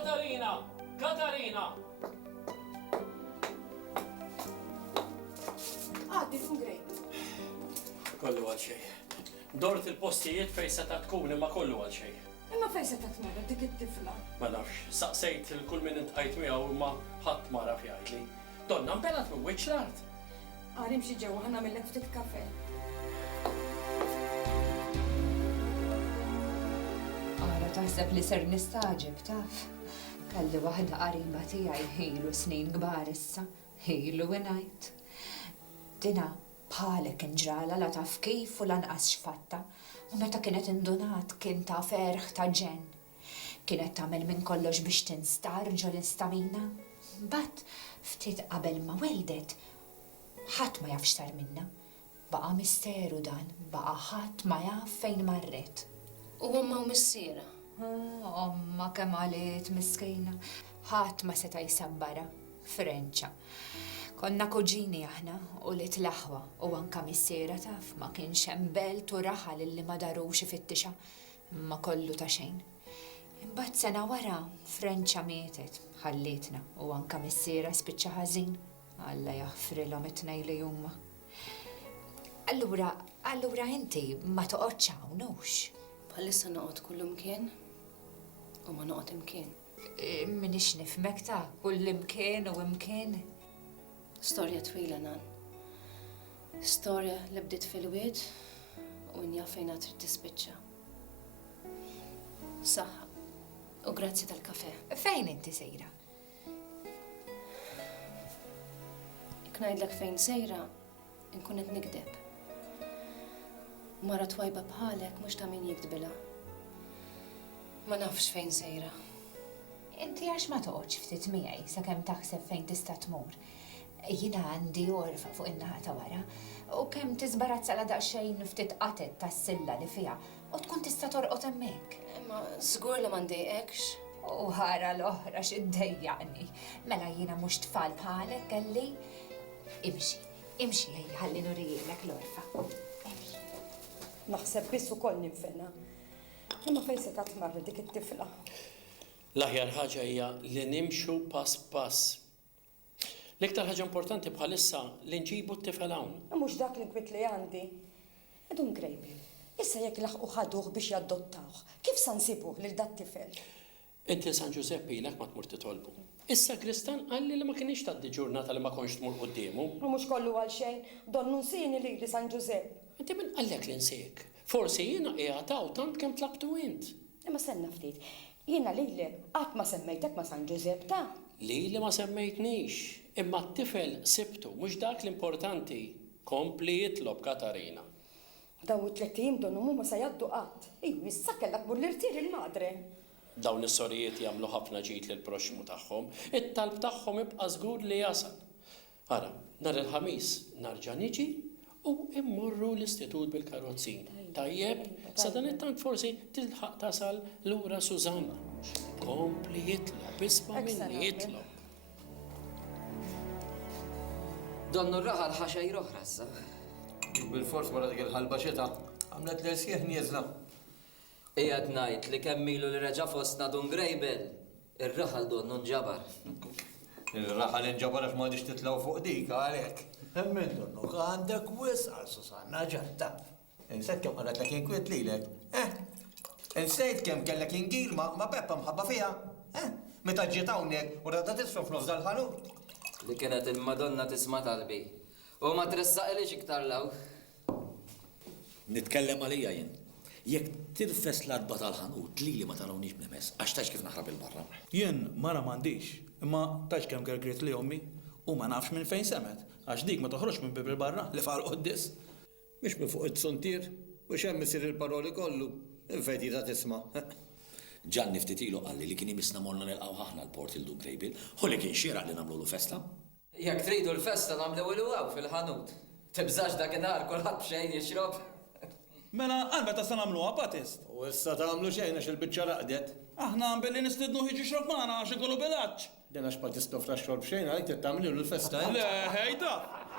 Katarina! Katarina! Għaddi tkun grejt. Kollu għal xej. Dort il-postijiet fej seta tkun imma kollu għal xej. Imma fejn se tmorra dik it-tifla? Ma nafx, saqsejt il-kull minn intqajt miegħu imma ħadd ma raf jgħidli. Donna mbelat minn wiċċ l-art. Għarim xi ġewwa ħanna millek ftit kafe. Għara taħseb li ser nistaġib taf. Kalli waħda qariba tiegħi ilu snin kbar issa, ilu ngħid. Dina bħalek inġrala la taf kif u lanqas x'fatta. U meta kienet indunat kien ta' ferħ ta' ġen. Kienet tagħmel minn kollox biex tinstar ġol instamina. Bat ftit qabel ma weldet, ħadd ma jaf x'sar minna. Baqa' misteru dan, baqa' ħadd ma jaf fejn marret. U omma u missiera. Omma kemm għaliet miskina. Ħadd ma seta' jsabbara, Frenċa. Konna kuġini aħna u li tlaħwa u anka missiera taf ma kienx hemm belt u raħal illi ma darux ifittixa ma kollu ta' xejn. Imbagħad sena wara Frenċa mietet, ħallitna u anka missiera spiċċa ħażin. Alla jaħfrilhom it-tnejn li huma. Allura inti ma toqgħodx hawnux. Bħalissa noqgħod kull imkien u ma noqgħod imkien. Minix nifmek ta' kull imkien u imkien. Storja twila nan. Storja li bdiet fil-wied u nja fejn trid tispiċċa. Saħħa u grazzi tal-kafe. Fejn inti sejra? Jekk ngħidlek fejn sejra, inkun qed nikdeb. Mara twajba bħalek mhux ta' min jikdbilha. Ma nafx fejn sejra. Inti għax ma toqgħodx ftit miegħi sakemm taħseb fejn tista' tmur. Jiena għandi orfa fuq in-naħa ta' wara u kemm tiżbarazza la daqsxejn ftit qatet tas-silla li fiha u tkun tista' torqod hemmhekk. Imma żgur li ma ndejqekx. U ħara l-oħra x'iddejjaqni. Mela jiena mhux tfal bħalek kelli. Imxi ħalli nurijilek l-orfa. Naħseb biss ukoll ninfena. Imma fejn se tmorra dik it-tifla? L-aħjar ħaġa hija li nimxu pass pass. L-iktar ħaġa importanti bħalissa li nġibu t-tifel hawn. Mhux dak li kwit li għandi. Edun grejbi. Issa jekk laħqu ħaduh biex jaddottawh, kif sa nsibuh lil dat tifel? Inti San Giuseppe ilek ma tmur titolbu. Issa Kristan qalli li ma kienx tgħaddi ġurnata li ma konx tmur qudiemu. U mhux kollu għal xejn, donnu nsini li San Giuseppe. Inti min qallek li nsejk? Forsi jiena qiegħda u tant kemm tlabtu int. Imma senna ftit. Jiena lilek qatt ma semmejtek ma San Giuseppe ta'. Li ma semmejtnix, imma t-tifel sibtu, mhux dak l-importanti. Kompli jitlob Katarina. Daw it-tlettim donnu ma sa jaddu qatt. Issa kellek mur l-irtir il-madre. Dawn is-sorijiet jagħmlu ħafna ġid lil proxmu tagħhom, it-talb tagħhom ibqa' żgur li jasal. Ara, nhar il-ħamis narġa' niġi u immorru l-istitut bil-karozzin. Tajjeb, sa dan it-tant forsi tilħaq tasal lura Sużanna. Kompli jitlob, isma' minni jitlob. Donnu r-raħal ħaxejr oħra issa. Bil-fors wara dik il-ħalba xita, għamlet li sieħ nieżla. Ejjed ngħid li kemm ilu li reġa' fostna dun grejbel, ir-raħal donnu nġabar. Il-raħal inġabar għax m'għadix titlaw fuq dik għalhekk. Emmin donnu, għandek wisqa Susanna ġatta. Insejt kemm qalet lek inkwiet lilek. Insejt kemm kellek ingil ma' Peppa mħabba fiha. Meta ġiet hawnhekk u rada tisfem f'nofs dal-ħanut. Li kienet il-Madonna tisma' talbi. U ma tressaqilix iktar law. Nitkellem għalija jien. Jekk tirfes l-adba tal-ħanut li ma tarawniex b'nemess, għax tax kif naħrab il-barra. Jien mara m'għandix, imma tax kemm gergrit li ommi u ma nafx minn fejn semet, għax dik ma toħroġ minn bib il-barra li far qoddis. Mhix minn fuq it-suntir, u xemm isir il-paroli kollu, infejn ta' tisma'. Ġanni ftit ilu qalli li kien imisna morna nilqgħu ħaħna l-port il-Dun Grejbil, u li kien xieraq li nagħmlu festa. Jekk tridu l-festa nagħmlu il-waw fil-ħanut. Tibżax dakinhar kulħadd b'xejn jixrob. Mela għal meta sa nagħmluha Batist. U issa tagħmlu xejn għax il-biċċa raqdet. Aħna billi nistidnu ħiġi xrob magħna għax ikollu bilanċ. Dan għax Batist tofra xorb xejn għalhekk tagħmlu l-festa. Le ħejda,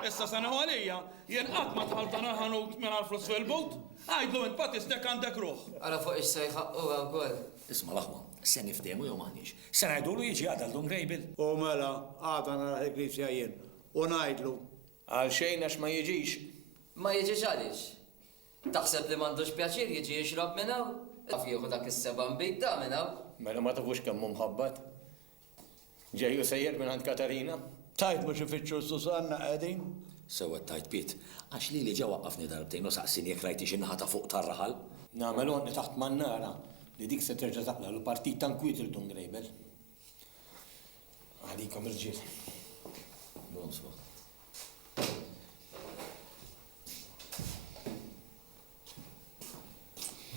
issa se neħu għalija, jien qatt ma tħall dan il-ħanut mingħajr flus fil-but. Għajdlu int Batist jekk għandek ruħ. Ara fuq ix se jħaqqu wkoll. Isma' l-aħwa, se niftehmu jew m'aħniex. Se ngħidulu jiġi għadha l Dungrejbil. U mela, għada nara l-Iglisja jien. U ngħidlu. Għal xejn għax ma jiġix. Ma jiġix għaliex. Taħseb li m'għandux pjaċir jiġi jixrob minn hawn? Taf jieħu dak is-seba' mbejt da minn hawn. Mela ma tafux kemm hu mħabbat. Ġejju sejjer minn għand Katarina. Tajt mhux ifittxu Susanna qegħdin. Sewwet tajt Piet, għax li ġew waqqafni darbtejn u saqsini jekk rajti xi naħa ta' fuq tar-raħal. Nagħmel għonni taħt mannara li dik se terġa' taqla l-partit tankwiet il-Dungrejbel. Għalikom irġiel. Bonswa.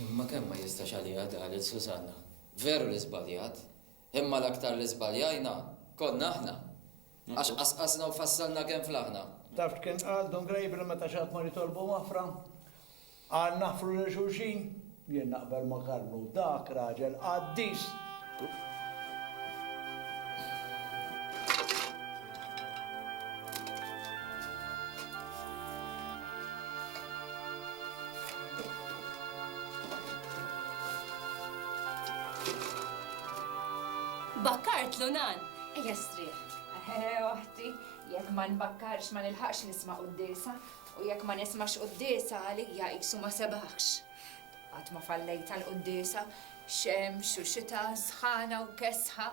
Imma kemm ma jistax għalija għal Susanna. Veru li żbaljat. Imma l-aktar li żbaljajna konna aħna. Għax qasqasna u fassalna kemm fl-aħna. Taf kien qal Dungrejbil meta xatt ma jitolbu mafra. Għal naħfru lil xulxin. Jien naqbel ma' Karlu dak raġel qaddis. Bakkart Lunan! Ejja strieħ. Waħti, jekk ma nbakkarx ma nilħaqx nisma' qudiesa u jekk ma nismax qudiesa għalija qisu ma sebaħx. Qatt ma fallejt tal-qudiesa, xemx u xita sħana u kesħa.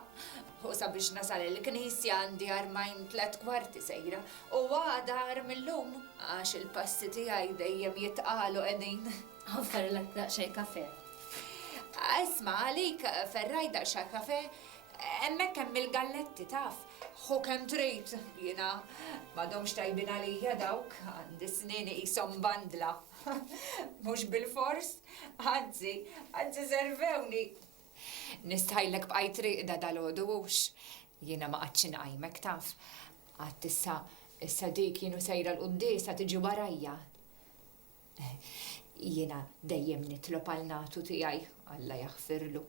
U sabiex nasal il-knisja għandi armajn 3/4 sejra u għadar mill-lum għax il-passi tiegħi dejjem jitqalu qegħdin. Għaffar l-ak daqxej kafe. Isma' għalik ferrajda xa kafe, emmek hemm il-galletti taf. Hu kemm trid jiena m'għadhomx tajbin għalija dawk, għandi snini qishom bandla. Mhux bil-fors, anzi servewni. Nistħajlek b'qaj triqda dal-għodu wux. Jiena ma qadx inqajmek taf. Għadd issa dik kienu sejra l-qudiesa tiġi warajja. Jiena dejjem nitlob għal natu tiegħi, Alla jaħfirlu.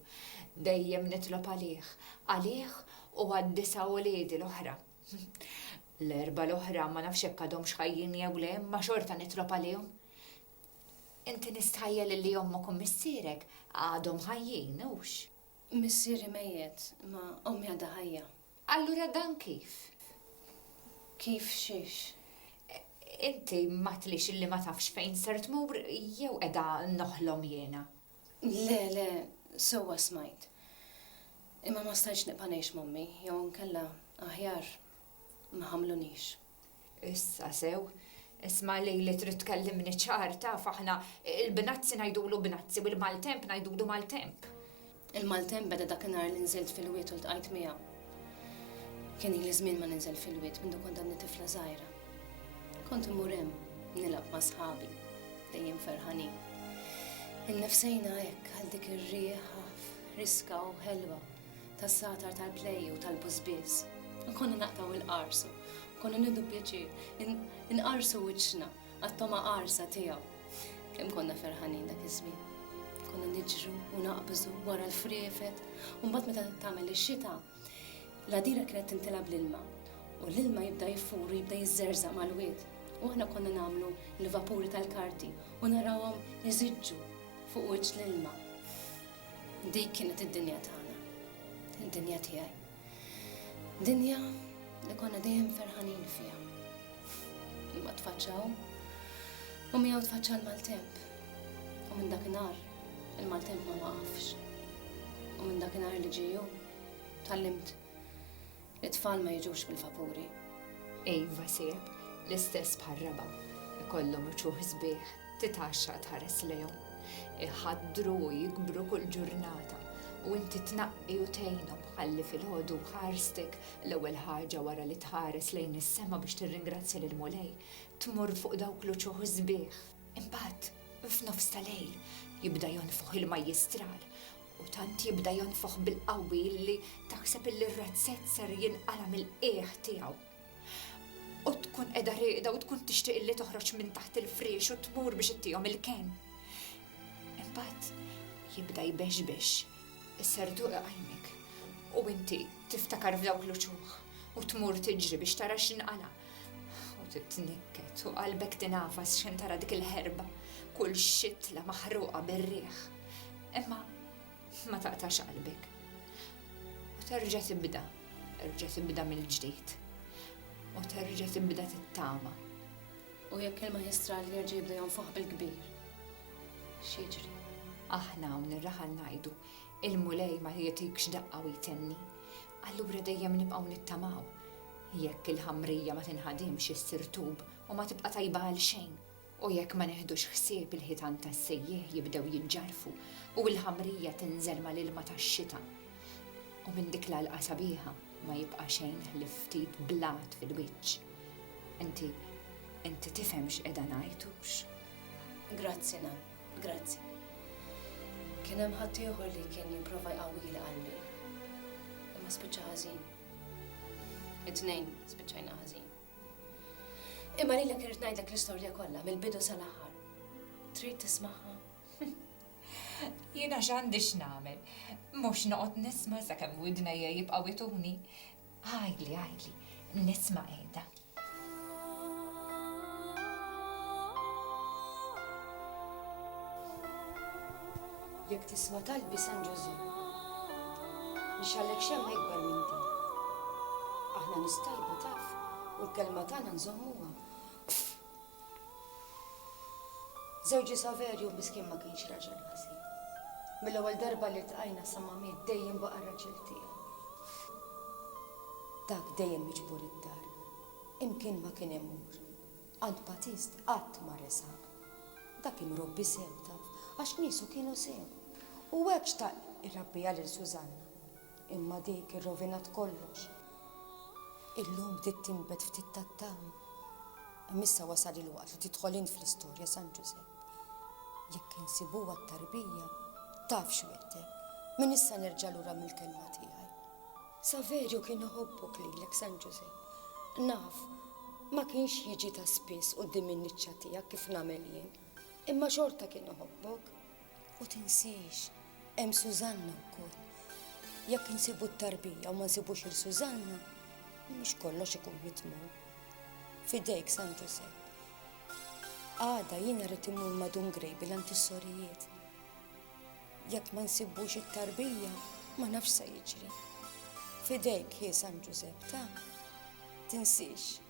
Dejjem nitlob għalih u għad-disa wliedi l-oħra. L-erba l-oħra ma nafx hekk għadhomx ħajjin jew le, ma xorta nitlob għalihom. Inti nistħajjel li ommok u missierek għadhom ħajjin hux. Missieri mejjed, ma ommi għadha ħajja. Allura dan kif? Kif xiex? Inti ma tlix li ma tafx fejn ser tmur jew qiegħda noħlom jiena. Le, sewwa smajt. Imma ma stajtx nibqa' ngħix mommi, jew nkella aħjar ma ħamlunix. Issa sew, isma' li trid tkellimni ċar taf aħna il-binazzi ngħidulu binazzi u l-Maltemp ngħidulu Maltemp. Il-Maltemp beda dakinhar li nżilt fil-wiet u ltqajt miegħu. Kien li żmien ma ninżel fil-wiet mindu kont għandni tifla żgħira. Kont imur hemm nilgħab ma' sħabi, dejjem ferħanin. Innefsejna hekk għal dik ir-rieħa riska u ħelwa tas-satar tal-plej u tal-bużbiż. Konna naqtaw il-qarsu, konna nidu pjaċir, inqarsu wiċċna għat-toma qarsa tiegħu. Kemm konna ferħanin dak iż-żmien. Konna niġru u naqbżu wara l-friefet u mbagħad meta tagħmel ix-xita l-għadira kienet tintilab l-ilma u l-ilma jibda jfur jibda jiżżerżaq mal-wied. U aħna konna nagħmlu l-vapuri tal-karti u narawhom jiżiġġu fuq wiċċ l-ilma. Dik kienet id-dinja tagħna, id-dinja tiegħi. Dinja li konna dejjem ferħanin fiha. Imma tfaċċaw u miegħu tfaċċa l-Maltemp. U minn dakinhar il-Maltemp ma waqafx. U minn dakinhar li ġejju tallimt li tfal ma jiġux bil-vapuri. Iva seb, l-istess bħal-raba. Ikollhom iċuħ sbieħ, titaxxa tħares lejhom. Iħaddru u jikbru kull ġurnata u inti tnaqqi u tgħinhom ħalli fil-ħodu ħarstek l-ewwel ħaġa wara li tħares lejn is-sema biex tirringrazzja lil Mulej tmur fuq dawk l-uċuħ sbieħ. Imbagħad f'nofs tal-lejl jibda jonfuħ il-majjistral u tant jibda jonfuħ bil-qawwi li taħseb li r-razzett ser jinqala mill-qiegħ tiegħu. U tkun qiegħda rieqda u tkun tixtieq li toħroġ minn taħt il-friex u tmur biex ittihom il-ken. Imbagħad jibda jbeġbex is-serduq qajmek u inti tiftakar f'dawk l-uċuħ u tmur tiġri biex tara x'inqala. U titnikket u qalbek tinafas x'in tara dik il-ħerba kull xitla maħruqa bir-riħ. Imma ma taqtax qalbek terġa' tibda mill-ġdid. U terġa' tibda tittama. U jekk il-majistrali jerġa' jibda jonfoħ bil-kbir. X'jiġri? Aħna hawn nirraħal ngħidu il-mulej ma jagħtikx daqqa u jtenni. Allura dejjem nibqgħu nittamaw. Jekk il-ħamrija ma tinħadimx issir tub u ma tibqa' tajba għal xejn. U jekk ma neħdux ħsieb il-ħitan tas-sejjieħ jibdew jiġġarfu u l-ħamrija tinżel mal-ilma tax-xita. U minn dik l-għalqa sabiħa ma jibqa' xejn li ftit blat fil-wiċċ. Inti tifhem x'qiegħda ngħidux? Grazzi, Nan, grazzi. Kien hemm ħadd ieħor li kien jipprova jqawwili qalbi. Imma spiċċa ħażin. It-tnejn spiċċajna ħażin. Imma lilek irid ngħidlek l-istorja kollha mill-bidu sal-aħħar. Trid tisma'ha? Jiena x'għandi x'nagħmel. Mhux noqgħod nisma' sakemm widnejja jibqgħu ituni. Għajli, nisma' qiegħda. Jekk tisma' talbi San Ġose, nixallek xemma ikbar minn din. Aħna nistajbu taf u l-kelma tagħna nżommuha. Żewġi Saverju miskin ma kienx raġel ħażin. Mill-ewwel darba li tqajna sa ma miet dejjem baqa' raġel tiegħu. Dak dejjem miġbur id-dar. Imkien ma kien imur. Għand Batist qatt ma resaq. Dak imrobbi sew taf, għax niesu kienu sew. U hekk xtaq irrabbija lil Sużanna. Imma dik irrovinat kollox. Illum bdiet tinbet ftit tat-tam. Missa wasal il-waqt li tidħol int fl-istorja San Ġose. Jekk insibuha t-tarbija, taf x'wettek. Min issa nerġa' lura mill-kelma tiegħi. Saverju kien iħobbok lilek San Ġose. Naf, ma kienx jiġi ta' spiss quddiem in-niċċa tiegħek kif nagħmel jien. Imma xorta kien iħobbok. U tinsiex, hemm Sużanna wkoll. Jekk insibu t-tarbija u ma nsibux il-Sużanna, mhux kollox ikun mitmum. Fidejk San Ġose. Għada jiena rrid immur ma' Dun Grejbil għand is-sorijiet. Jekk ma nsibux it-tarbija, ma nafx se jiġri. Fidejk hi San Ġose, ta' tinsiex.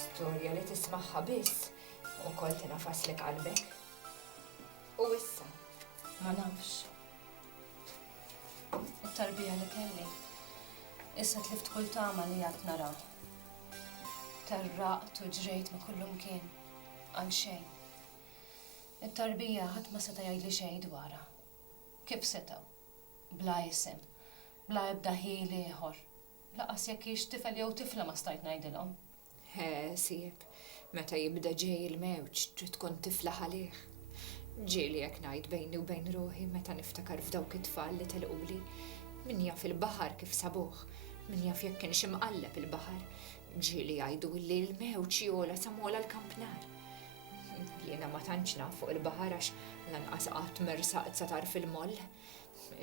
Storja li tismaħħa biss u kol tinafaslek qalbek. U issa? Ma nafx. it-tarbija li kelli. Issa tlift kull tama li għat nara. Terraqt u ġrejt ma kullum kien. Għal xejn. It-tarbija ħadd ma seta' jgħidli xejn dwarha. Kif setaw? Bla isem, bla ebda ħili ieħor. Laqas jekk hix tifel jew tifla ma stajt ngħidilhom. Sieb, meta jibda ġej il-mewġ trid tkun tifla ħalih. Ġieli jekk ngħid bejni u bejn ruħi meta niftakar f'dawk it-tfal li telquli. Min jaf il-baħar kif sabuh, min jaf jekk kienx imqalleb il-baħar. Ġieli jgħidu li l-mewġ jola samola l-kampnar. Jiena ma tantx naf fuq il-baħar għax lanqas qatt mersaqt satar fil-moll.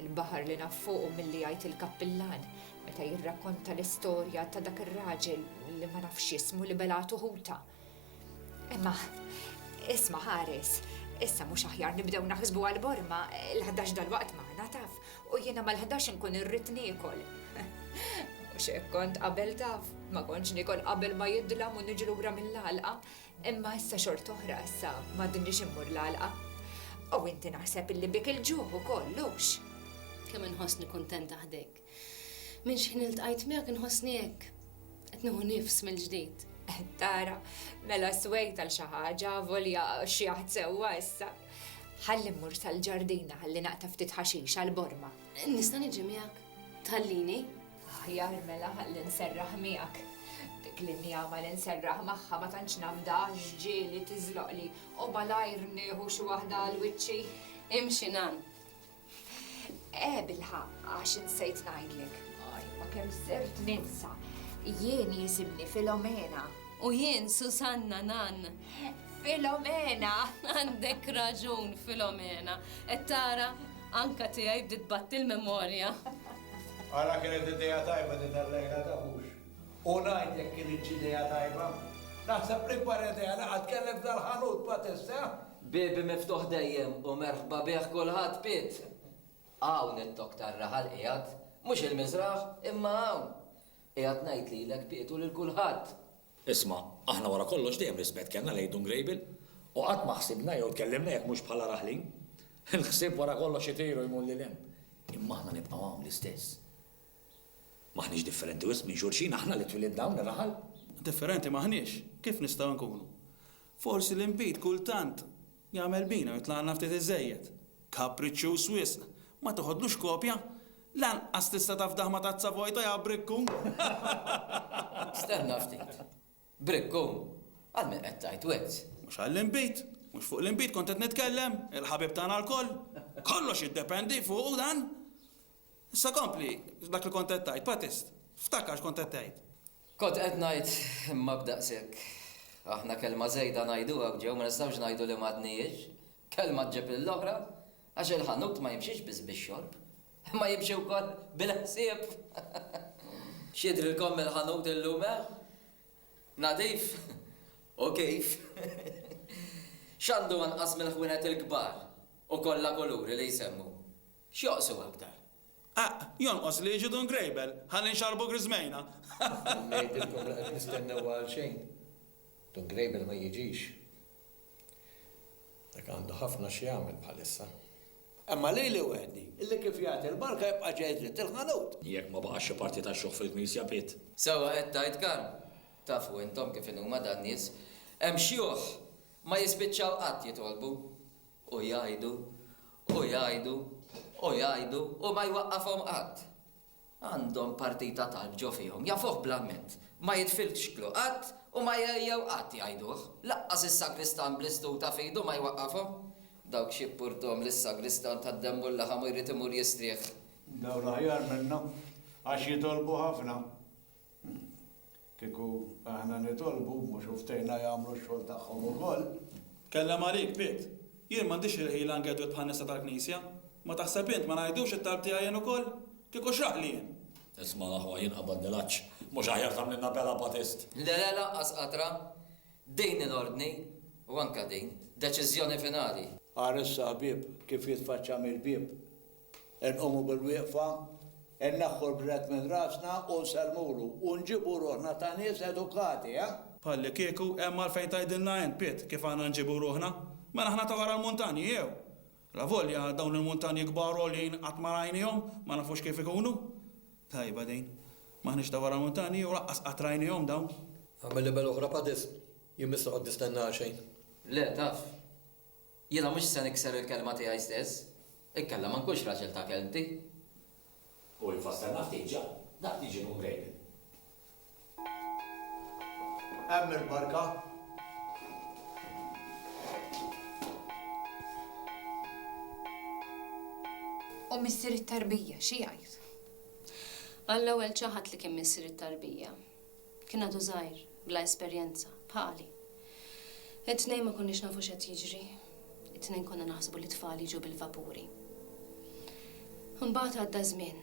Il-baħar li naf fuq milli jgħid il-kappillan meta jirrakkonta l-istorja ta' dak ir-raġel li ma nafx ismu li belatu ħuta. Imma, isma' ħares, issa mhux aħjar nibdew naħsbu għall-Borma l-11 dal-waqt magħna taf u jiena mal-11 inkun irrid niekol. Mhux hekk kont qabel taf, ma kontx niekol qabel ma jidlam u niġi lura mill-għalqa, imma issa xort oħra issa m'għadniex immur l-għalqa. U inti naħseb illi bik il-ġuħ ukoll lux. Kemm inħossni kuntenta ħdejk. Minn xi niltqajt miegħek inħossni hekk. Qed nieħu nifs mill-ġdid. Tara, mela swejt għal xi ħaġa volja xi jaħd sewwa issa. Ħalli mmur sal-ġardina ħalli naqta' ftit ħaxix għall-Borma. Nista' niġi miegħek? Tħallini? Aħjar mela ħalli nserraħ miegħek. Dik li njama li nserraħ magħha ma tantx nafda ġieli tiżloqli u malajr nieħu xi waħda l-wiċċi. Imxi nan. Bilħaq għax insejt ngħidlek. Ma kemm sirt ninsa. Jien jisibni Filomena. U jien Susanna nan. Filomena! Għandek raġun, Filomena. Tara, anka tiegħi bdiet batti l-memorja. Għara kienet id-dija tajba di tal-lejla ta' mux. U ngħid jekk kienet ġidija tajba, Naħseb li parenti għana għatkellem dal-ħanut Batista. Bibi miftuħ dejjem u merħba bieħ kulħadd Piet. Hawn it-tok tar-raħal qiegħed, mhux il-miżraħ, imma hawn. Qiegħed ngħid lilek Piet u lil kulħadd. Isma, aħna wara kollox dejjem rispett kellna lejn Dungrejbil u qatt ma ħsibna jew tkellimna jekk mhux bħala raħlin. Il-ħsieb wara kollox itiru jmur lil hemm. Imma aħna nibqgħu hawn l-istess. Maħniex differenti wisq minn xulxin aħna li twilid dawn ir-raħal. Differenti maħniex, kif nistgħu nkunu? Forsi l-impit kultant jagħmel bina u jitlaqna ftit iżejjed. Kapriċċju wisq, ma toħodlux kopja? Lanqas tista' taf daħma tazza vojta ja brikkum. Stenna ftit. Brikkum, għal min qed tajt wezz. Mhux għall-impit, mhux fuq l-impit kont qed nitkellem, il-ħabib tagħna l-koll. Kollox jiddependi fuq dan. Issa kompli, dak li kont qed tajt, Batist, ftakar x'kont qed tajt. Kont qed ngħid imma b'daqshekk. Aħna kelma żejda ngħiduha ġew ma nistgħux ngħidu li m'għadniex. Kelma ġġib l-oħra għax il-ħanut ma jimxiex biss bix-xorb. Ma jimxi wkoll bil-ħsieb. X'jidrilkom il-ħanut illum Nadif? U kif? X'għandu anqas mill-ħwienet il-kbar u kollha kuluri li jsemmu. X'joqsu aktar? Jonqos li jiġu Dungrejbil, ħalli nxarbu grizmejna. Ngħidilkom li qed nistennew għal xejn. Dungrejbil ma jiġix. Dak għandu ħafna x'jagħmel bħalissa. Imma lili weħdi, illi kif jagħti l-barka jibqa' ġejżet il-ħanut. Jekk ma baqax xi parti tax-xogħol fil-Knisja Piet. Sewa qed tajt Karm. Tafu intom kif huma dan nies. Hemm xjuħ ma jispiċċaw qatt jitolbu. U jgħidu, u jgħidu, u jgħidu, u ma jwaqqafhom qatt. Għandhom partita talb ġo fihom, jafuh bl-amment. Ma jitfilx klu qatt u ma jgħajjew qatt jgħiduh. Laqqas is-sagristan bl-istuta fidu ma jwaqqafhom. Dawk xippurtom lis-sagristan tad-demmu l-laħam jrid imur jistrieħ. Daw l-aħjar minna, għax jitolbu ħafna. Kiku aħna nitolbu, mhux uftejna jagħmlu x-xogħol tagħhom ukoll. Kellem għalik, Piet. Jien m'għandix il-ħila ngedwet bħal-nisa tal-Knisja. Ma taħseb int ma ngħidux it-talb tiegħi jien ukoll? Kieku xraħ li jien. Isma' naħwa jien qabad nilaċċ, mhux aħjar tagħmilna bela Batist. Le laqqas qatra, din il-ordni u anke din, deċiżjoni finali. Għarissa ħbib, kif jitfaċċa mill-bib. Nqumu bil-wieqfa, naħħu l-bret minn rasna u nsalmulu, u nġibu ruħna ta' nies edukati, Palli kieku hemm għalfejn tgħidilna int Piet kif għandna nġibu ruħna. Mela aħna ta' wara l-muntanji jew. La volja dawn il-muntanji kbar għolin qatt ma rajnihom, ma nafux kif ikunu. Tajba din, maħniex ta' wara l-muntanji u laqqas qatt rajnihom dawn. Għamil libel oħra Batist, jien mista qod nistenna xejn. Le, taf. Jiena mhux se nikser il-kelma tiegħi stess. Ikkella ma nkunx raġel ta' kelmti. U jfassalna ftit ġa, dak tiġi Dungrejbil. Hemm il-barka. U missier it-tarbija, xi jgħid? Għall-ewwel ċaħat li kien missier it-tarbija. Kien għadu żgħir, bla esperjenza, bħali. It-tnejn ma konniex nafu x'qed jiġri. It-tnejn konna naħsbu li tfal jiġu bil-vapuri. Imbagħad għadda żmien,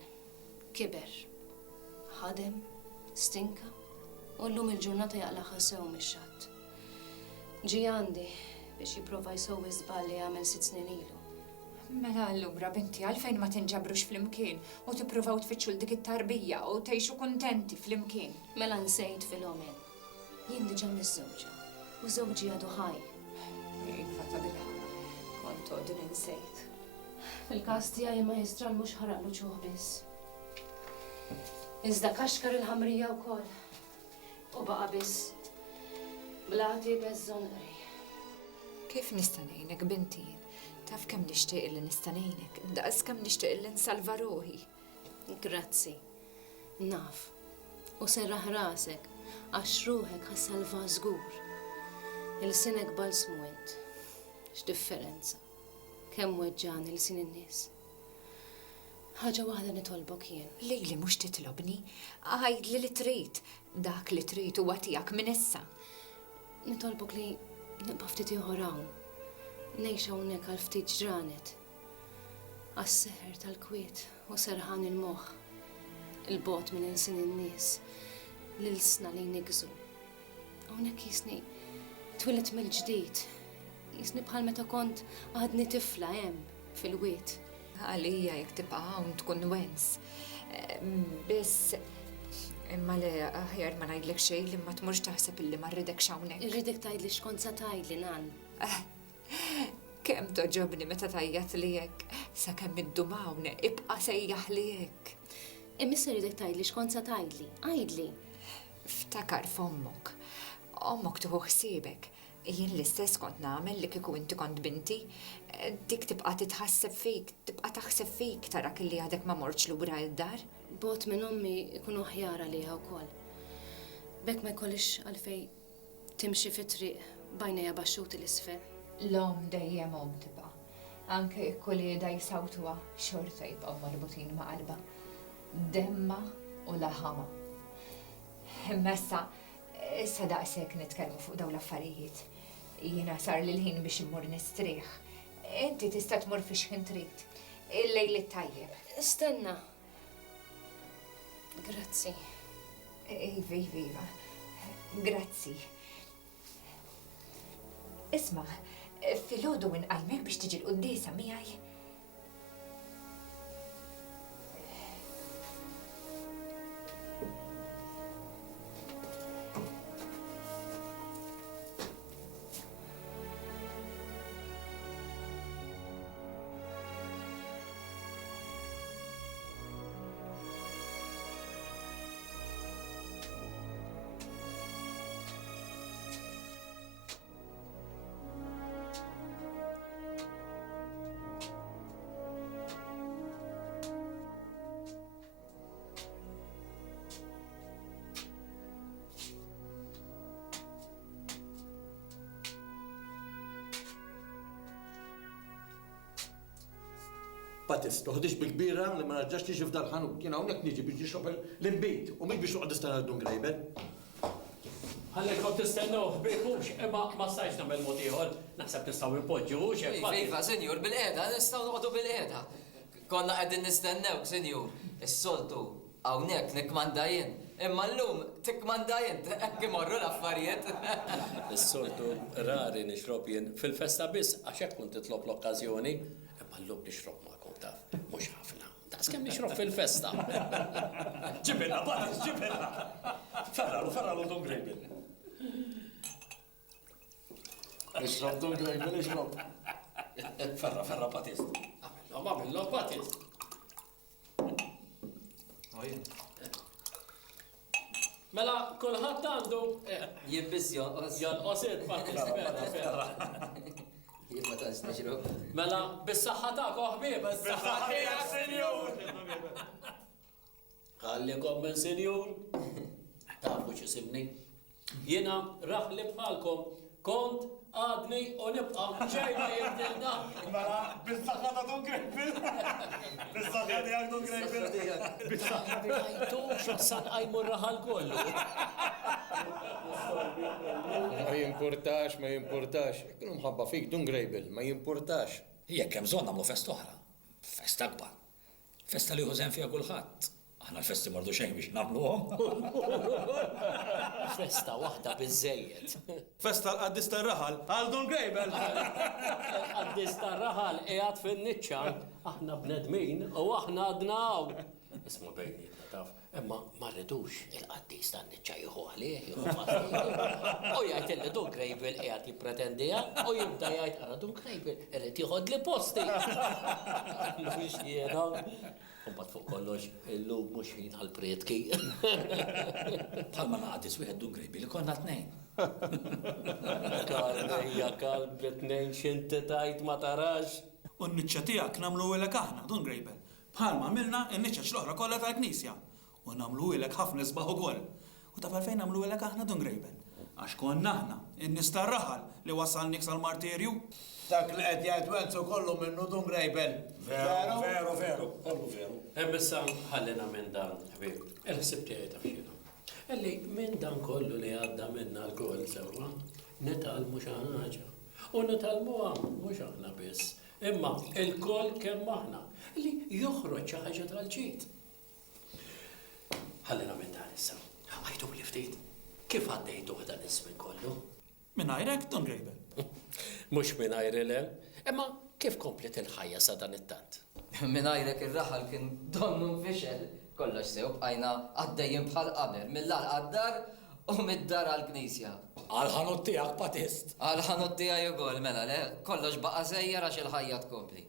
kiber, ħadem, stinka, u llum il-ġurnata jaqlaħa sew mix-xatt. Ġi għandi biex jipprova jsowwi żball li għamel 6 snin ilu. Mela allura binti għalfejn ma tinġabrux flimkien u tippruvaw tfittxu l dik it-tarbija u tgħixu kuntenti flimkien. Mela nsejt fil-omen. Jien diġà miż-żewġa u żewġi għadu ħaj. Iva ta' bilħa, kont għodin insejt. Fil-każ tiegħi maestral mhux ħaraqlu ċuħ biss. Iżda kaxkar il-ħamrija wkoll. U baqa' biss blati beżżonqri. Kif nista' ngħinek binti? Taf kemm nixtieq li nista' ngħinek, daqs kemm nixtieq li nsalva ruħi. Grazzi. Naf. U serraħ rasek għax ruħek ħassalva żgur. Il-sinek balsmu int. X'differenza. Kemm weġġani il-sin in-nies. Ħaġa waħda nitolbok jien. Lejli mhux titlobni, għajdli li trid, dak li trid huwa tiegħek minn issa. Nitolbok li nibqa' ftit ieħor hawn. Ngħix hawnhekk għal ftit ġranet. Għas-seħer tal-kwiet u serħan il-moħħ. Il-bot minn insin in-nies. L-ilsna li nigżu. Hawnhekk jisni twilet mill-ġdid. Jisni bħal meta kont għadni tifla hemm fil-wiet. Għalija jek tibqa' hawn tkun wens. Biss imma li aħjar ma ngħidlek xejn li ma tmurx taħseb illi ma rridekx hawnhekk. Irridek tgħidli x'kont sa tgħidli nan. Kemm toġobni meta tajjat li hekk sakemm iddumawni ibqa' sejjaħ li hekk. Imissa irridek tgħidli x'kont sa tgħidli. Għajdli. Ftakar f'ommok. Ommok tieħu ħsiebek. Jien l-istess kont nagħmel li kieku inti kont binti. Dik tibqa' titħasseb fik, tibqa' taħseb fik tarak li għadek ma mortx lura id-dar. Bot minn ommi ikunu ħjara liha wkoll. Bekk ma jkollix għalfej timxi fit-triq bajnejja baxxut l-isfel. L-om dejjem om tibqa'. Anke kulli da jsawtuha xorta jibqgħu marbutin ma' qalba. Demma u laħama. Messa, issa daqshekk nitkellmu fuq dawn l-affarijiet. Jiena sar li l-ħin biex immur nistrieħ. Inti tista' tmur fix ħin trid. Il-lejl it-tajjeb. Istenna. Grazzi. Iva. Grazzi. Isma', fil-ħodu inqajmek biex tiġi l-qudiesa miegħi. Patis, toħdix bil-kbira li ma narġax tiġi f'dar ħanut. Jena hawnhekk niġi biex nixrob l-imbit u mhix biex noqgħod nistenna Dun Grejbel. Ħallek kont tistennew ħbieħux, imma ma stajx nagħmel mod ieħor, naħseb nistgħu npoġġuhux hekk. Iva, senjur, bil-qiegħda, nistgħu noqogħdu bil-qiegħda. Konna qegħdin nistennewk, senjur. Is-soltu hawnhekk nikmanda jien. Imma llum tikmanda jien, hekk imorru l-affarijiet. Is-soltu rari nixrob jien fil-festa biss għax hekk kont titlob l-okkażjoni, imma llum nixrob magħkom taf, mhux ħafna. Daqs kemm nixrob fil-festa. Ġibilna, Patis, ġibilna. Ferralu Dun Grejbel. Ixrob Dun Grejbel, ixrob. Ferra, Patis. Għamillu, Patis. Mela, kulħadd għandu Jibbis jonqosit Patis, ferra. Jien ma tantx nixrob. Mela, bis-saħħa tagħkom ħbieb, bis-saħħa tiegħek, senjur. Ħallikom minn senjur. Tafu x'isibni. Jiena raħli bħalkom kont għadni u nibqa' xejn ma jibdilna. Mela, bis-saħħa ta' Dun Grejbel. Bis-saħħa tiegħek Dun Grejbel. Bis-saħħa tiegħek x'san qajmu r-raħal kollu. Ma jimpurtax. Kienu mħabba fik Dun Grejbel, ma jimpurtax. Jekk hemm bżonn nagħmlu fest oħra. Festa akbar. Festa li ħużen fiha kulħadd. Aħna l-festi mardu xejn biex nagħmluhom. Festa waħda biżejjed. Festa l-qaddis tar-raħal għal Dun Grejbel. Qaddis tar-raħal qiegħed fin-niċċa, aħna bnedmin u aħna għadnaw. Isma' bejnietna taf, imma ma rridux il-qaddis tan-niċċa jieħu għalih, u jgħid li Dun Grejbel qiegħed jippretendiha u jibda jgħid ara Dun Grejbel irid jieħod li posti. Mhux jiena. Mbagħad fuq kollox illum mhux ħin għall-prietki. Bħalma naqgħadis wieħed Dun Grejbel li konna tnejn. Kalbija kalb tnejn x'inti tajt ma tarax. U n-niċċa tiegħek nagħmlu ilek aħna Dun Grejbel. Bħalma għamilna n-niċċa l-oħra kollha tal-Knisja. U nagħmlu ilek ħafna isbaħ ukoll. U taf għalfejn nagħmlu ilek aħna Dun Grejbel. Għax konna aħna in-nies tar-raħal li wasalnik sal-martirju. Dak li qed jgħid Wenzu kollu minnu Dun Grejbel. Veru, kollu veru. Issa ħallina minn dan, ħbib. Il-ħsib tiegħi taf x'inhu. Elli minn dan kollu li għadda minna l-koll sewwa, nitalmu xi ħaġa. U nitalmuha mhux aħna biss, imma il-koll kemm aħna li joħroġ xi ħaġa tal-ġid. Ħallina minn dan issa. Ħajtu li ftit. kif għaddejtu dan iż-żmien kollu? Minn għajrek, Don Grejbel. Mhux minn għajrilem, imma kif komplet il-ħajja sa dan it-tant? Minn għajrek ir-raħal kien donnu fixel, kollox sew bqajna għaddejjin bħal qabel, mill-għal għaddar u mid-dar għal-knisja. Għal-ħanut tiegħek Batist. Għal-ħanut tiegħi ukoll mela le, kollox baqa' sejjer għax il-ħajja tkompli.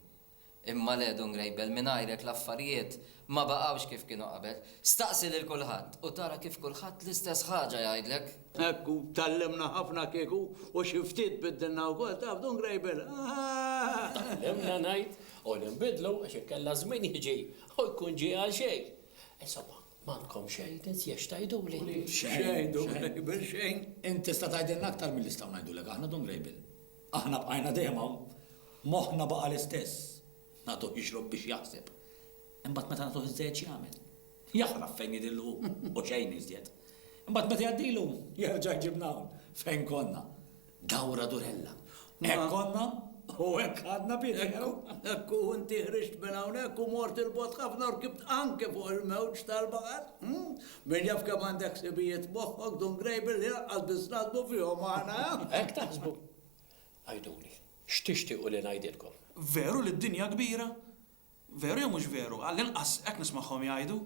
Imma le Don Grejbel minn għajrek l-affarijiet ma baqgħux kif kienu qabel. Staqsi lil kulħadd u tara kif kulħadd l-istess ħaġa jgħidlek. Ekku, tallimna ħafna kieku u xi ftit biddilna wkoll taf Don Grejbel. Lemna ngħid u nbidlu għax ikella żmien jiġi u jkun ġie għal xejn. Insomma, m'għandkom xejn tinsiex tgħiduli. Xejn, Don Grejbel, xejn. Inti sta tgħidilna aktar mill istgħu ngħidulek aħna Don Grejbel. Aħna bqajna dejjem moħħna baqa' l-istess. Nagħtuh jixrob biex jaħseb. Imbagħad meta nagħtuh iżżejjed x'jagħmel. Jaħrab fejn jidillu u xejn iżjed. Imbagħad meta jgħaddilu jerġa' jġibna fejn konna. Dawra Durella. Hekk konna u hekk għadna Pieter. Ekku, inti ħriġt minn hawnhekk u mort il-bot ħafna u rkibt anke fuq il-mewġ tal-baħar. Min jaf kemm għandek sibijiet moħħok Don Grejbel li għal biss naħdmu fihom aħna. Hekk taħsbu. Għajduli, x'tixtiequ li ngħidilkom? Veru li d-dinja kbira? Veru jew mhux veru? Għall-inqas hekk nismagħhom jgħidu.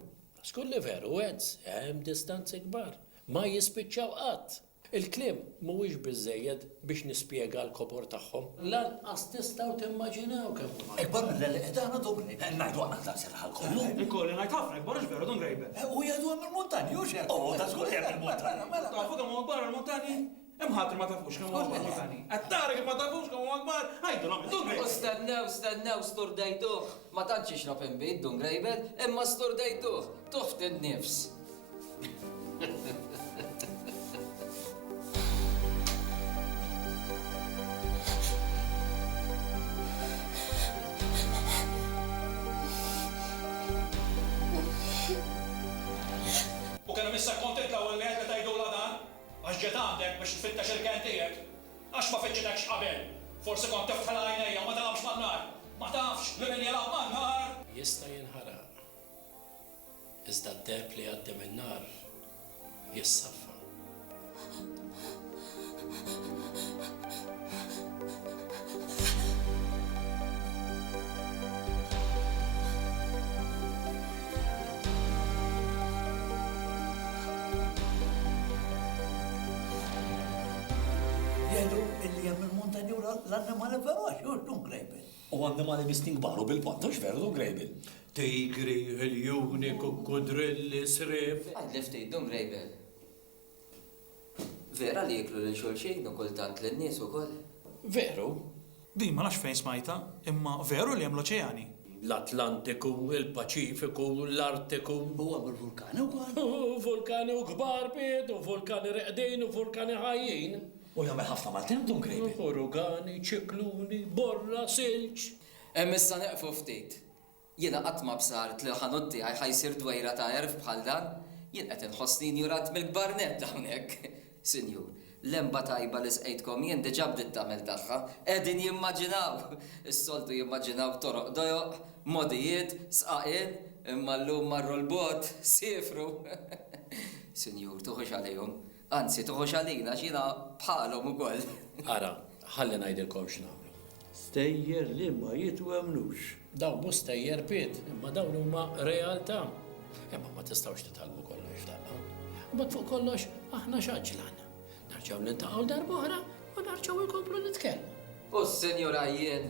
Skulli veru, Eds, hemm distanzi kbar. Ma jispiċċaw qatt. Il-kliem mhuwiex biżżejjed biex nispjega l-kopor tagħhom. Lanqas tistgħu timmaġinaw kemm huma. Ekbar mill-li qedana Don Grejbel. Ngħidu għandna tasir ħalkollu. Ikolli ngħid ħafna ikbar veru Don Grejbel. U jgħidu hemm il-muntanji u xejn. Oh, ta' żgur hemm il-muntanji. Tafu kemm huwa kbar il-montani? Hemm ħadd ma tafux kemm huwa kbar il-montani. Qed tara kif ma tafux kemm huwa kbar, ħajdu nagħmel Don Grejbel. Stennew, sturdejtuh. Ma tantx ixrob inbit Don Grejbel, imma sturdejtuh. Tuħt in-nifs. U kienu missa kontent l-ewwel li qed tgħidula dan? Għax ġiet għandek biex tfittex il-kien tiegħek. Għax ma fittxilekx qabel. Forsi kont tifħel għajnejja ma talabx man-nar. Ma tafx li min jelab man-nar. Jista' jinħaraq. Iżda d-deb li għaddi min-nar jissaffa. Jgħidu illi hemm il-muntanji u l-annimali feroċi u Don Grejbel. U annimali bistingbaru bil-pontox veru Don Grejbel. Tigri, il-juni, kukkudrilli, srib. Għadli ftit Don Grejbel. Vera li jiklu lil xulxin u kultant lin-nies ukoll. Veru, Din ma nafx fejn smajta, imma veru li hemm l-oċeani. l-Atlantiku, il-Paċifiku, l-Artiku. Huwa bil-vulkani wkoll. Vulkani u kbar bid, u vulkani reqdejn, u vulkani ħajjin. U jagħmel ħafna mal-temp Don Grejbel. Urugani, ċikluni, borra, silġ. Issa neqfu ftit. Jiena qatt ma bsart li l-ħanut tiegħi ħajsir dwejra ta' erf bħal dan, jien qed inħossni injurant mill-gbarnet hawnhekk. Sinjur, l-emba tajba li sqejtkom jien diġà bdiet tagħmel tagħha, qegħdin jimmaġinaw. Is-soltu jimmaġinaw toroq dojoq, modijiet, sqaqien, imma llum marru l-bot, sifru. Sinjur, tuħux għalihom. Anzi, tuħux għalina x'jiena bħalhom ukoll. Ara, ħalli ngħidilkom x'nagħmlu. Stejjer li ma jitwemnux. Dawn mhux tejjer bid, imma dawn huma realtà. Imma ma tistgħux titgħallmu kollox daqqa. Mbagħad fuq kollox aħna x'aġlan. Narġgħu niltaqgħu darba oħra u narġgħu nkomplu nitkellmu. U s-senjur għajjen,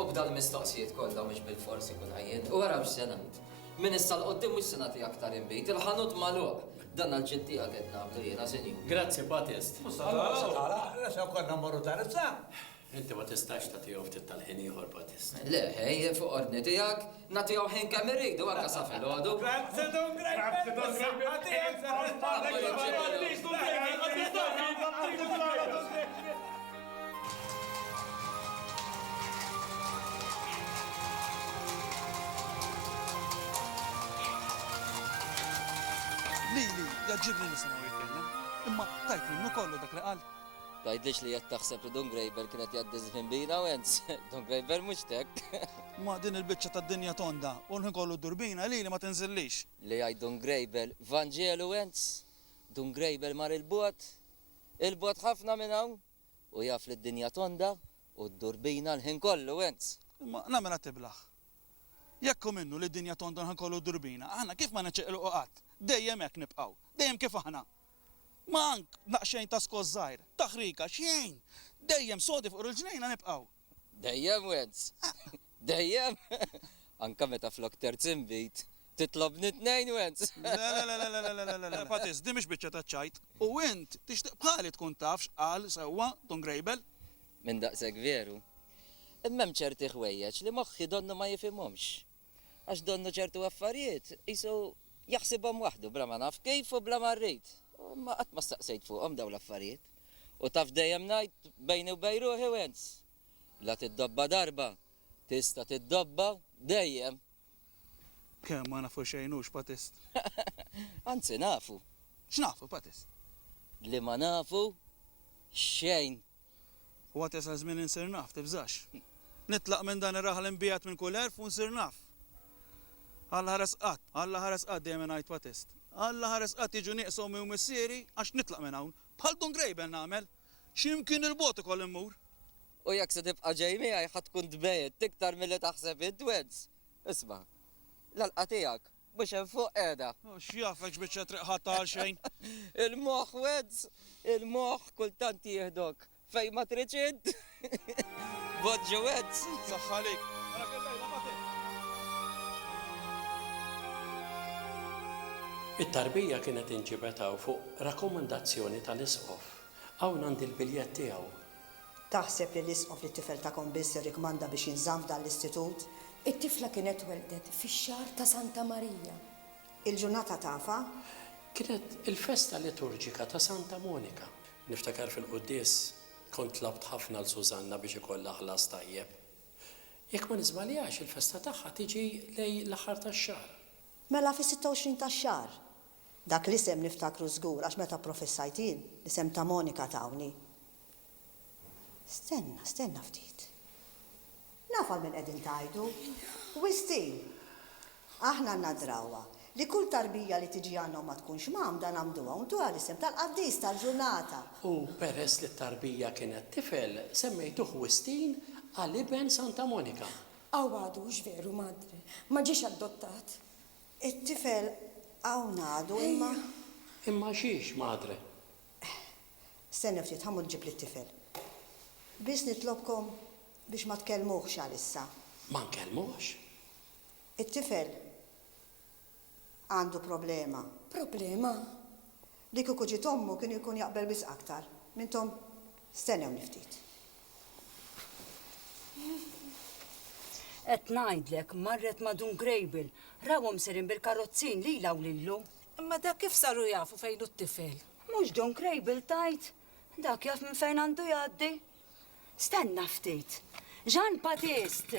u b'dal mistoqsijiet kollha mhux bil-forsi kun għajjen. U għara x'se ngħid. Min issa l-qoddim mhux se nagħti aktar inbejt, il-ħanut magħluq. Dan għal-ġiddija qed nagħmlu jiena, Sinjur. Grazzi, Batist. Sa konna morru tarza. Inti ma tistax tagħtihom ftit tal-ħin ieħor, Batist. Le, ħej, fuq ordni tiegħek, nagħtihom ħin kemm irridu anke sa filgħodu. Grazzi Don Lili, jaġġibni nisimgħu jitkellem, imma tajt minnu kollu dak li qal. Tgħidlix li qed taħseb li Don Grejbel kienet jgħaddi żfin bina u Enz. Don Grejbel mhux tek. Ma din il-biċċa tad-dinja tonda, u nħin kollu durbina Lili ma tinżillix. Li jgħid Don Grejbel, Vangelu Enz. Dun Grejbel mar il-bot ħafna minn hawn, u jaf li d-dinja tonda u d-durbina l-ħin kollu, Wenz. Imma namela tiblaħ. Jekku minnu li d-dinja tonda l-ħin kollu durbina, aħna kif ma neċeqlu qatt, dejjem hekk nibqgħu, dejjem kif aħna. Ma ank naqxejn ta' skoż żgħir, taħrika xejn, dejjem sodi fuq il-ġnejna nibqgħu. Dejjem, Wenz. Dejjem. Anka meta flok terzin bit, titlobni t-nejn, Wenz. La, Patis, di mhix biċċa taċċajt. U int tixtieq bħali tkun tafx qal sewwa Dun Grejbel. Minn daqshekk veru. Immem ċerti ħwejjeġ li moħħi donnu ma jifhimhomx. Għax donnu ċertu affarijiet, jisu jaħsibhom waħdu bla ma naf kif u bla ma rrid. Ma qatt ma staqsejt fuqhom dawn l-affarijiet. U taf dejjem ngħid bejni u bejn ruħi, Wenz. La tiddobba darba, tista' tiddobba dejjem. Kemm ma nafu xejnux, Patist. Anzi nafu. X'nafu, Patist? Li ma nafu xejn. U għat jasal żmien insir naf, tibżax. Nitlaq minn dan ir-raħal imbijat minn kull erf u nsir naf. Alla ħares qatt dejjem ngħid Patist. Alla ħares qatt jiġu nieqshom u missieri għax nitlaq minn hawn. Bħal Dun Grejbel nagħmel. X'imkien il-bot ukoll immur. U jekk se tibqa' ġej miegħi ħadd tkun tbejjed tiktar milli taħseb id-Wenz. Isma' l-alqa tiegħek biex hemm fuq qiegħda. X'jafek biċċa triq ħadd għal xejn. Il-moħħ, Wenz, il-moħħ kultant jieħdok fejn ma tridx int. Boġġu, Wenz. Saħħalik. It-tarbija kienet inġibetaw fuq rakkomandazzjoni tal-isqof. Hawn għandi l-biljett tiegħu. Taħseb li l-isqof li t-tifel ta' biss irrikmanda biex jinżamm dan l-istitut? It-tifla kienet weldet fix-xahar ta' Santa Marija. Il-ġurnata tafa? Kienet il-festa liturġika ta' Santa Monika. Niftakar fil-qudies kont tlabt ħafna l-Sużanna biex ikollha ħlas tajjeb. Jekk ma niżbaljax il-festa tagħha tiġi lej l-aħħar tax-xahar. Mela fis-26 tax-xahar. Dak l-isem niftakru żgur għax meta professajt jien l-isem ta' Monika tawni. Stenna ftit. Nafal minn qegħdin tajdu. Wistin. Aħna għandna drawwa li kull tarbija li tiġi għandna ma tkunx m'għamda nagħmduha u ntuha l-isem tal-qaddis tal-ġurnata. U peress li t-tarbija kienet tifel, semmejtuh Wistin għal-iben Santa Monika. Għawadu, veru madre, ma ġiex adottat. It-tifel hawn għadu imma. Imma xiex, madre? Stenna ftit ħammur ġib li t-tifel. Biss nitlobkom biex ma tkellmuhx għalissa. Ma nkellmux? It-tifel għandu problema. Problema? Li kieku ġiet ommu kien ikun jaqbel biss aktar. Mintom stennew niftit. Et ngħidlek marret ma' Dun Grejbel, rawhom serin bil-karrozzin lilha u lillu. Imma dak kif saru jafu fejn hu t-tifel? Mhux Dun Grejbel tajt, dak jaf minn fejn għandu jgħaddi. Stenna ftit. Ġan Patist.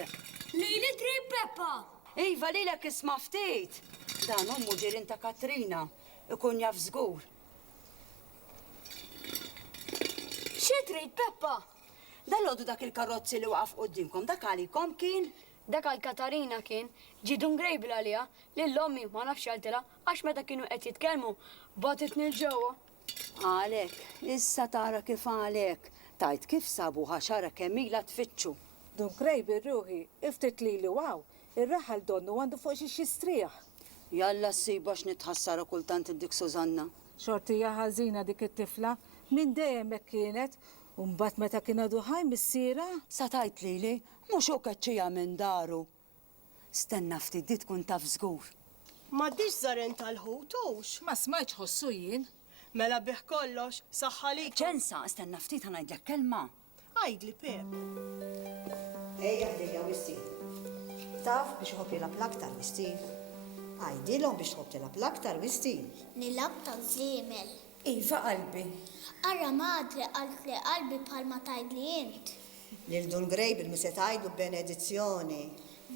Lili trid Peppa. Iva lilek isma' ftit. Dan ommu ġirien ta' Katrina, ikun jaf żgur. Xi trid Peppa? Dal-għodu dak il-karozzi li waqaf qudiemkom dak għalikom kien? Dak għal Katarina kien, ġi Dun Grejbel għalija li l-ommi ma nafx għaltila għax meta kienu qed jitkellmu batitni l-ġewwa. Għalek, issa tara kif għalek. Tajt kif sabu ħaxara kemmila tfittxu. Dun Grejbel ruħi, iftit li waw, ir-raħal donnu għandu fuq xi xistrieħ. Jalla s-sibax nitħassara kultant id-dik Sużanna. Xortija ħażina dik it-tifla, minn dejjem hekk kienet, u mbagħad meta kien għadu ħaj missiera. Sa tajt lili, mhux hu kaċċija minn daru. Stenna ftit di tkun taf żgur. M'għaddix żaren tal-ħutux. Ma smajtx ħossu jien. Mela bih kollox, saħħalik. ċensa, stenna ftit ħanajdlek kelma. Għajdli Pep. Ejja Wistin. Taf biex ħobb jilab l-aktar Wistin. Għajdilhom biex tħobb tilab l-aktar Wistin. Nilab tal-żiemel. Iva qalbi. Ara madre qalt li qalbi bħalma tgħidli int. Lil Dun Grejbel mi se tgħidu benedizzjoni.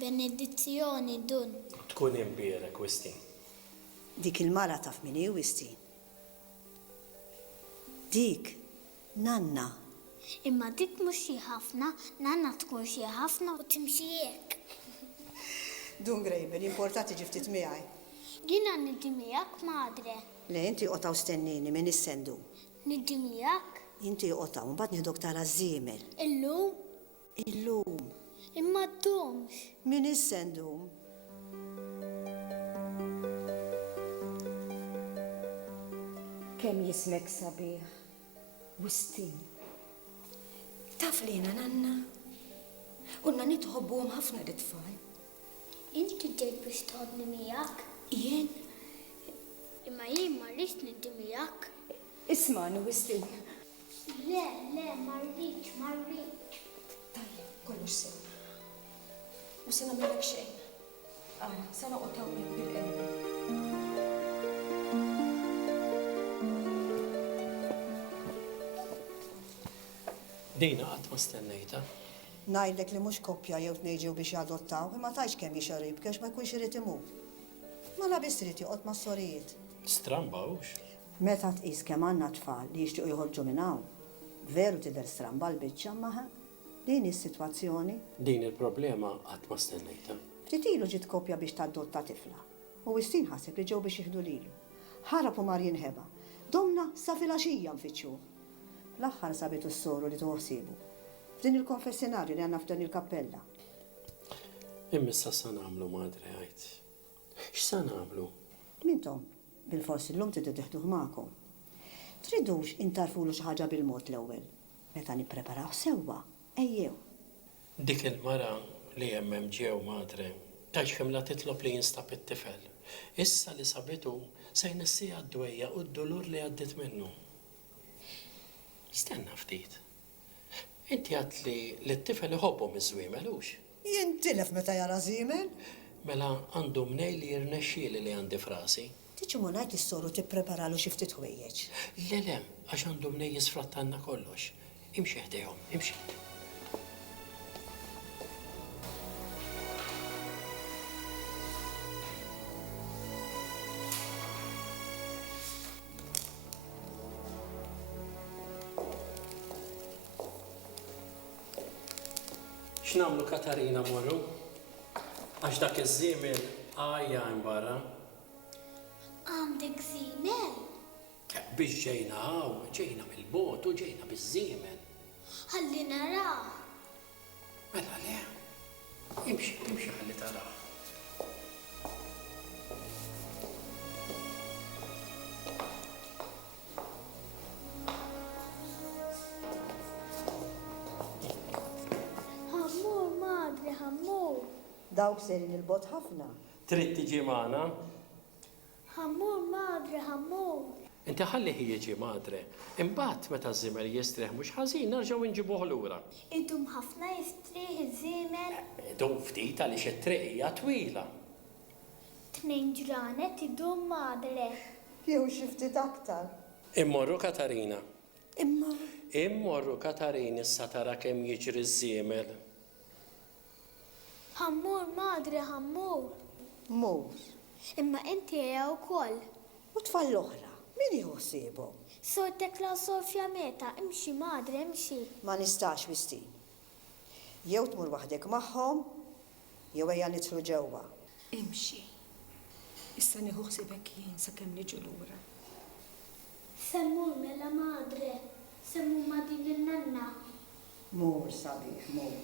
Benedizzjoni Dun. Tkun imbierek, Wistin. Dik il-mara taf min hi Wistin. Dik Nanna. Imma dik mhux xi ħafna, Nanna tkun xi ħafna u timxi hekk. Dun Grejbel, importanti ġiftit miegħi. Jiena niddi miegħek madre. Le, inti qotaw stennini minn is-sendu. Niddimijak? Inti qotaw, mbagħad nieħdok tara żiemel. Illum? Illum. Imma d-dumx. Min is-sendu. Kemm jismek sabiħ. Wistin. Taf li jena nanna. Unna nitħobbuhom ħafna l-tfal. Inti ġejt biex tħodni miegħek? Jien? Imma jien ma rridx niddi miegħek. Ismani, Wistin. Le, ma rridx, ma rridx. Tajjeb, kollox sew. U se nagħmilek xejn. Ara, se noqgħod hawnhekk bil-qelbi. Dina qatt ma stennejta. Ngħidlek li mhux koppja jew tnejġew biex jadottaw, imma tajx kemm jixarib kex ma jkunx irid imut. Ma labis irid joqgħod ma' sorijiet. Strambawx. Meta tqis kemm għandna tfal li jixtiequ joħorġu minn hawn, veru tidher stramba l-biċċa maħa din is-sitwazzjoni. Din il-problema qatt ma stennejta. Ftit ilu ġiet koppja biex tadotta tifla. U wistin ħaseb li ġew biex jieħdu lilu. Ħarab u mar jinħeba. Domna sa filgħaxija nfittxuh. L-aħħar sabitu s-soru li tuħsibu. F'din il-konfessjonarju li għandna f'dan il-kappella. Immissa sa nagħmlu madre għajt. X'sa nagħmlu? Mintom, bil-forsi l-lum tidu tiħduh magħkom. Tridux intarfulu xi ħaġa bil-mod l-ewwel. Meta nippreparaw sewwa, ejjew. Dik il-mara li jemmem ġew madre, taġ kemm la titlob li jinstab it-tifel. Issa li sabitu se jnissija d-dwejja u d-dolur li għaddit minnu. Stenna ftit. Inti għat li l-tifel iħobbu miż-żwiemel hux? Jien tilef meta jara żiemel? Mela għandu mnej li jirnexxieli li għandi frasi. Tiġi mu ngħid is-soru tippreparalu xi ftit ħwejjeġ. Le, għax għandu mnej jisfrattanna kollox. Imxi ħdejhom, imxi. X'namlu Katarina morru? Għax dak iż-żiemel għajja barra. Għandek żiemel? Biex ġejna ġejna mill-bot u ġejna biż-żiemel. Ħalli nara. Mela le. Imxi ħalli tara. Dawk serin il-bot ħafna. Trid tiġi magħna? Ħammur madre, ħammur. Inti ħalli jiġi madre. Imbagħad meta ż-żiemel jistrieħ mhux ħażin nerġgħu nġibuh lura. Idum ħafna jistrieħ iż-żiemel. Idum ftit għaliex it-triq hija twila. 2 ġranet idum madre. Jew xi ftit aktar. Immorru Katarina. Imma. Immorru Katarina issa tara kemm jiġri ż-żiemel. Ħammur madre, ħammur. Mur. Imma inti hija wkoll. U tfal l-oħra, min jħossibu? Sortek la Sofja meta, imxi madre, imxi. Ma nistax Wistin. Jew tmur waħdek magħhom, jew ejja nidħlu ġewwa. Imxi. Issa nieħu ħsiebek jien sakemm niġu lura. Semmur mela madre, semmur ma din il-nanna. Mur sabiħ, mur.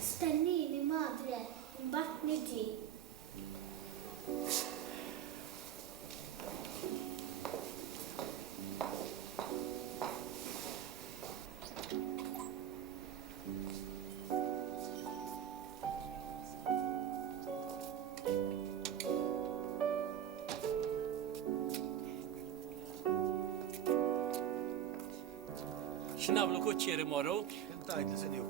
Stennini madre, mbagħad niġi. X'nagħmlu kuċċieri morru? Intajt li senju.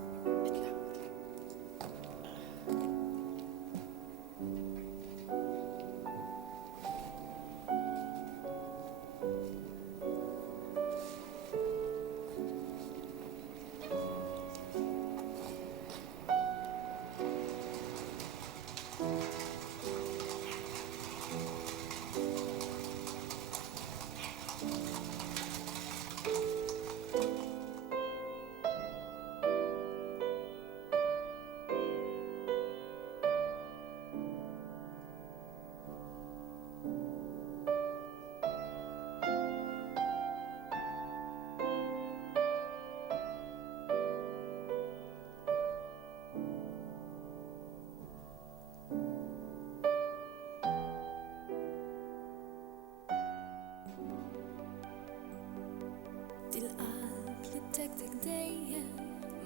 tektek dejjem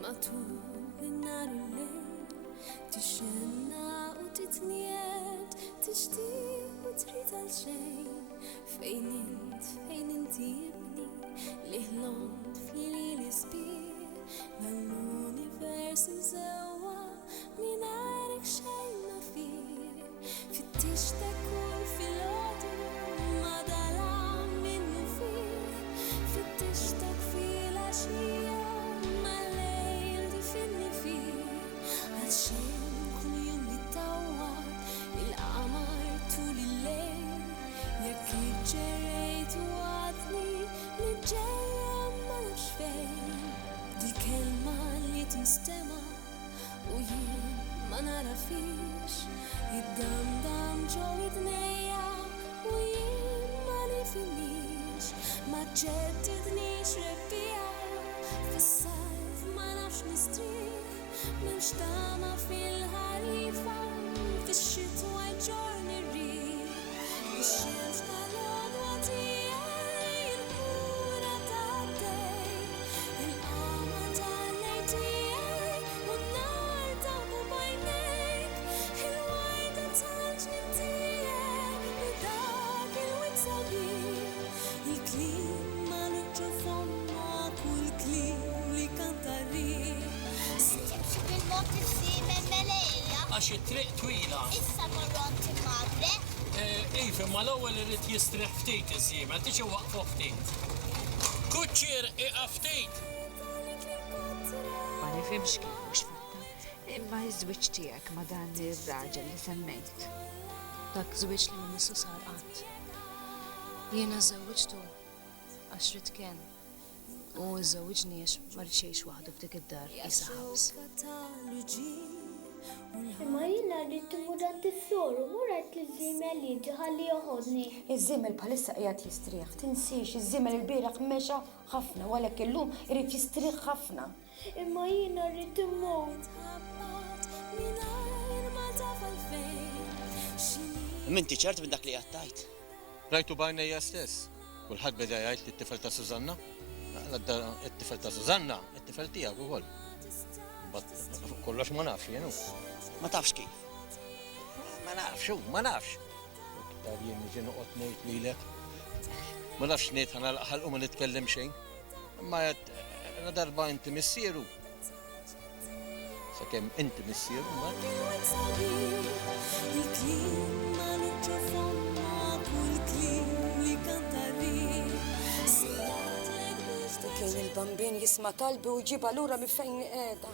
matul in-nar u l-lejl tixenna u titniet tixtieq u trid għal xejn fejn inti jibni li ħlomt f'lili l-isbir l-univers mżewwa mingħajrek xejn ma fih fittixtek kull filgħodu ma dalam minnu fih fittixtek fil-għaxija ma lejl tifinni fih għal xejn kull jum li tawwad il-qamar tul il-lejl jekk iġġerejt u għadni li ġejja ma nafx fejn dil-kelma li tinstema u jien ma nara fix id-dam ġew id-nejja u jien ma nifinix ma ġeddidnix rebbija fis-sajf ma nafx nistrieħ m'hemmx tama fil-ħarifa fix-xitwa ġorn irriħ ix-xemx tal-għodwa tiegħi il-kura tad-dejn il-qama tal-lejl tiegħi u n-nar tagħmel bajnejk il-wajda tal-ġnien tiegħek u dak il-wid sabiħ il-kliem ma nuġġu f'omma kull kliem li kanta rih bil-mod is-siemen melejja. Għax it-triq twila. Issa morronti madre. Iva, ma l-ewwel irid jistrieħ ftit iż-żiemel, tiġi waqfu ftit. Kuċċier iqa' ftit. Ma nifhimx kif mhux fatta, imma iż-żwieġ tiegħek ma' dan ir-raġel li semmejt. Dak żwieġ li missu sar qatt. Jiena żewġtu għax rid kien. U żewġniex ma rridx waħdu f'dik id-dar isa ħabs. Imma jiena rrid imur għand is-sur u murajt li żiemel li ħalli joħodni. Iż-żiemel bħalissa qiegħed jistrieħ, tinsiex iż-żiemel il-bieraħ mexa ħafna għalhekk illum irid jistrieħ ħafna. Imma jiena rrid immur. Minti ċert minn dak li għattajt? Rajtu bajnejja stess. Kulħadd beda jgħid li t-tifel ta' Sużanna. It-tifel ta' Sużanna, it-tifel tiegħek ukoll. Kollox ma nafx jenu. Ma tafx kif? Ma nafx, ma nafx. Iktar jien niġi noqgħod ngħid lilek. Ma nafx ngħid ħana l-aħħal u ma nitkellem xejn. Imma na darba inti missieru. Sakemm inti missieru ma. Kien il-bambin jisma' talbi u jġibha lura minn fejn qiegħda.